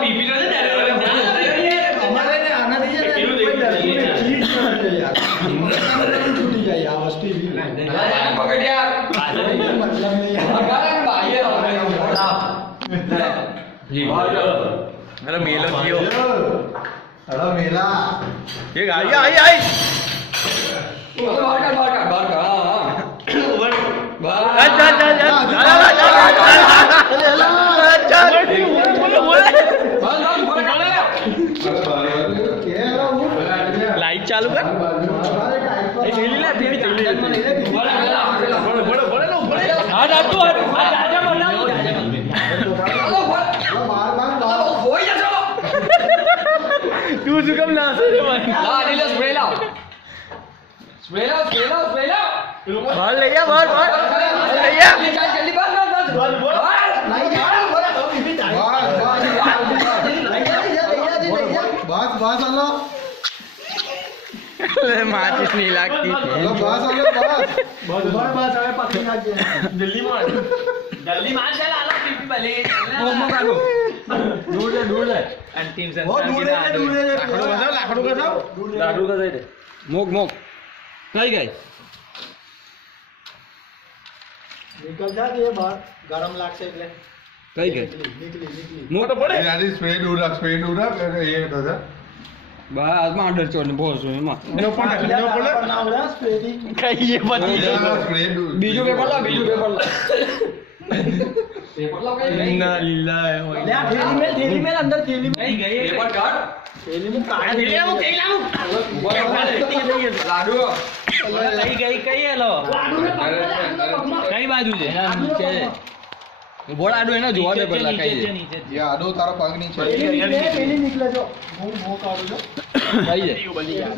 BP તો છે અમારે ને આના થઈ જાય ને કોઈ ડરતું નહીં. ચીટ કરે યાર. છૂટી જાય આ વસ્તુ એવી. પકડ યાર મતલબ નહીં યાર. અગારે બાઈએ અરે મેલો થયો અરે મેલા. એ ગાડી આઈ બહાર કાઢ હા લાઈટ ચાલુ કર તું શું કેમ ના સ્પ્રે લાવ બહાર લઈ જા બહાર લઈ જા જલ્દી બસ બસ હાલો. માચીસ નહીં લાગતી બસ હાલો બસ. બસ હવે પકડી નાખજે. જલ્દી માર ચાલ આલો પીપી ભલે દૂર લે અંતિમ સંસ્કાર લાકડું કસાવ દે મોક કઈ ગઈ નીકળ જા કે બહાર ગરમ લાગશે એટલે કઈ ગઈ નીકળી. મોક તો પડે યાર સ્પ્રે દૂર રાખ એ દાદા બસ માં અંડર ચોર ને બોસ એમાં ના આવડે સ્પ્રેથી. કઈ એ પતી સ્પ્રે દૂર બીજું પેપર લાવ ના લીલા લે આ થેલી મેલ અંદર થેલી મેલ. પેપર કાઢ થેલી મેલ કાઢી દે. લાડુ કઈ હેલો કઈ બાજુ છે બોડાડું એને જોવા દે પેલા કઈ છે યા આડો તારો પગ ની છે પેલી નીકળે જો હું કાઢું છું. કઈ છે